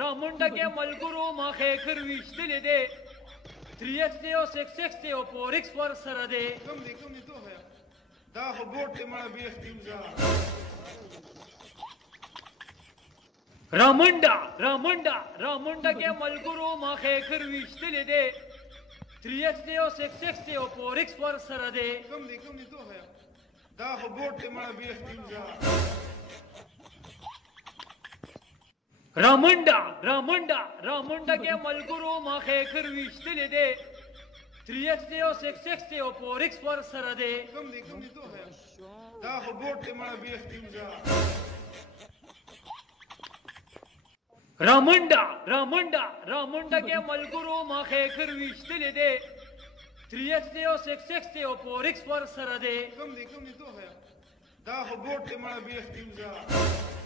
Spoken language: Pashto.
رامنډه کې ملګرو ما خېخر وشتلې ده 3x دی او 6x دی او 4x ور سره ده کوم دی ته هيا دا خو بوت ته مړه بیخ دیوزا رامنډه کې ملګرو ما خېخر وشتلې ده 3x دی او 6x دی او 4x ور سره ده کوم دی ته هيا دا خو بوت ته مړه بیخ دیوزا رامنډه کې ملګرو ما خېخر وشتلې ده 3x دی او 6x دی او 4x ور سره ده کوم دی ته هيا دا خو بوت ته مړه بیخ دیوزا رامنډه کې ملګرو ما خېخر وشتلې ده 3x دی او 6x دی او 4x ور سره ده کوم دی ته هيا دا خو بوت ته مړه بیخ دیوزا